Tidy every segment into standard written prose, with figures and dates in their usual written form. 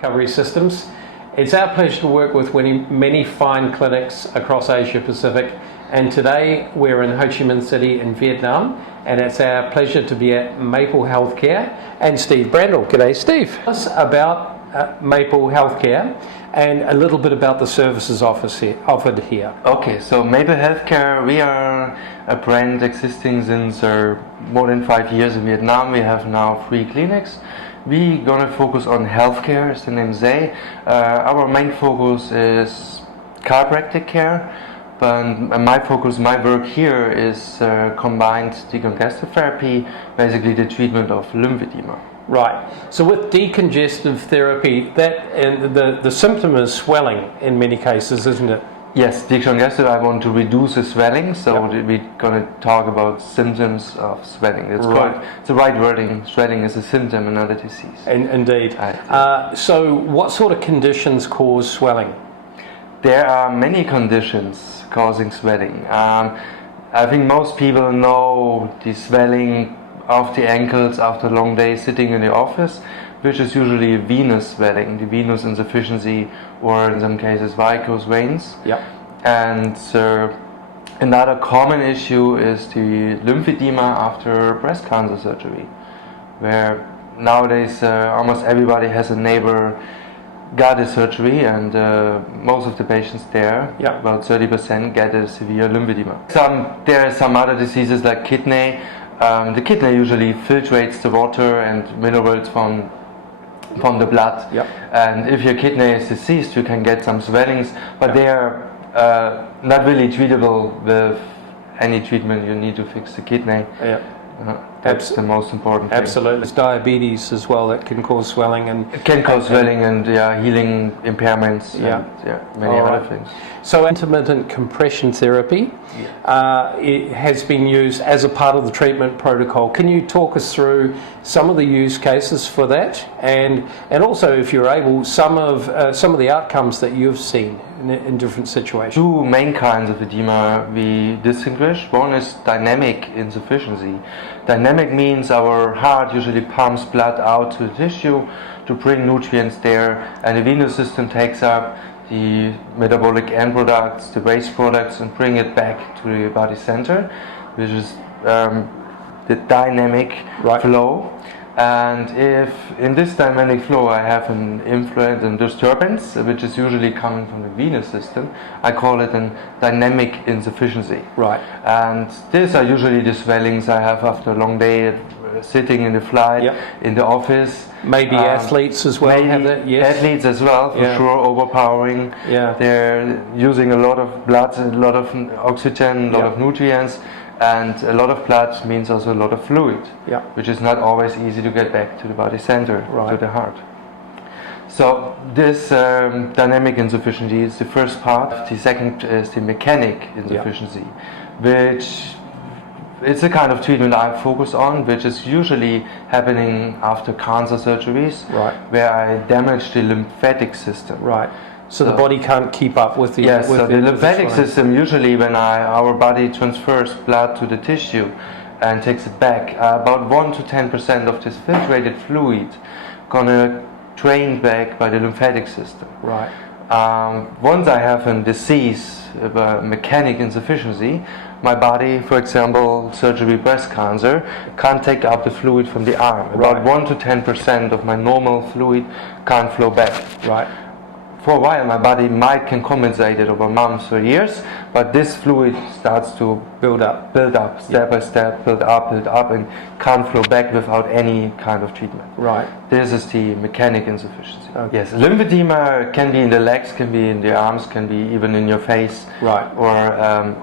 recovery systems. It's our pleasure to work with many fine clinics across Asia Pacific, and today we're in Ho Chi Minh City in Vietnam, and it's our pleasure to be at Maple Healthcare and Steve Brandl. G'day, Steve. Tell us about Maple Healthcare and a little bit about the services offered here. Okay, so Maple Healthcare, we are a brand existing since more than 5 years in Vietnam. We have now 3 clinics. We're gonna focus on healthcare, as the name say. Our main focus is chiropractic care, but my work here is combined decongestant therapy, basically the treatment of lymphedema. Right. So with decongestant therapy, the symptom is swelling in many cases, isn't it? Yes, decongestant, I want to reduce the swelling, so we're going to talk about symptoms of swelling. It's the right wording. Swelling is a symptom in another disease. Indeed. So what sort of conditions cause swelling? There are many conditions causing swelling. I think most people know the swelling of the ankles after a long day sitting in the office, which is usually venous swelling, the venous insufficiency, or in some cases varicose veins. Yep. And another common issue is the lymphedema after breast cancer surgery, where nowadays almost everybody has a neighbor got a surgery, and most of the patients there, about 30%, get a severe lymphedema. There are some other diseases like kidney. The kidney usually filtrates the water and minerals from the blood, and if your kidney is diseased, you can get some swellings, but they are not really treatable with any treatment. You need to fix the kidney. That's the most important thing. Absolutely. There's diabetes as well that can cause swelling, and it can cause swelling and healing impairments and many other things. So intermittent compression therapy it has been used as a part of the treatment protocol. Can you talk us through some of the use cases for that, and also, if you're able, some of the outcomes that you've seen in different situations? 2 main kinds of edema we distinguish. One is dynamic insufficiency. Dynamic means our heart usually pumps blood out to the tissue to bring nutrients there, and the venous system takes up the metabolic end products, the waste products, and bring it back to the body center, which is the dynamic flow. And if in this dynamic flow I have an influence and disturbance, which is usually coming from the venous system, I call it a dynamic insufficiency. Right. And these are usually the swellings I have after a long day sitting in the flight, in the office. Maybe athletes as well have that, yes. Athletes as well, for sure, overpowering. They're using a lot of blood, a lot of oxygen, a lot of nutrients, and a lot of blood means also a lot of fluid, which is not always easy to get back to the body center, to the heart. So this dynamic insufficiency is the first part. The second is the mechanic insufficiency, which it's a kind of treatment I focus on, which is usually happening after cancer surgeries, where I damage the lymphatic system. Right. So the body can't keep up with the... Yes, so the lymphatic system, usually when our body transfers blood to the tissue and takes it back, about 1 to 10% of this filtrated fluid gonna drain back by the lymphatic system. Right. Once I have a disease, mechanic insufficiency, my body, for example, surgery breast cancer, can't take up the fluid from the arm. About 1 to 10% of my normal fluid can't flow back. Right. For a while, my body can compensate it over months or years, but this fluid starts to build up, step by step, build up, and can't flow back without any kind of treatment. Right. This is the mechanic insufficiency. Okay. Yes, lymphedema can be in the legs, can be in the arms, can be even in your face. Right. Or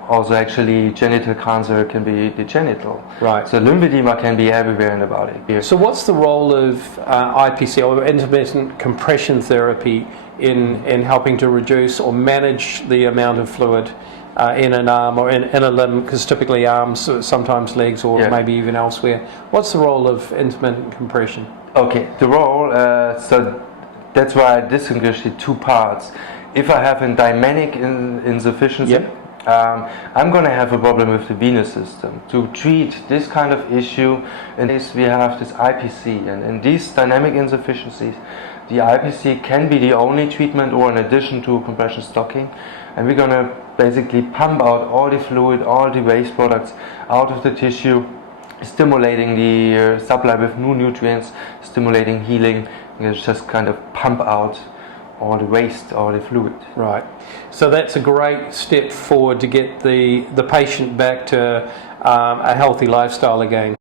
also actually genital cancer can be the genital. Right. So lymphedema can be everywhere in the body. So what's the role of IPC, or intermittent compression therapy, in helping to reduce or manage the amount of fluid in an arm or in a limb, because typically arms, sometimes legs, or maybe even elsewhere? What's the role of intermittent compression? Okay, the role, so that's why I distinguish the 2 parts. If I have a dynamic insufficiency, I'm going to have a problem with the venous system. To treat this kind of issue, in this we have this IPC, and in these dynamic insufficiencies, the IPC can be the only treatment or in addition to compression stocking, and we're gonna basically pump out all the fluid, all the waste products out of the tissue, stimulating the supply with new nutrients, stimulating healing. It's just kind of pump out all the waste, all the fluid. Right. So that's a great step forward to get the patient back to a healthy lifestyle again.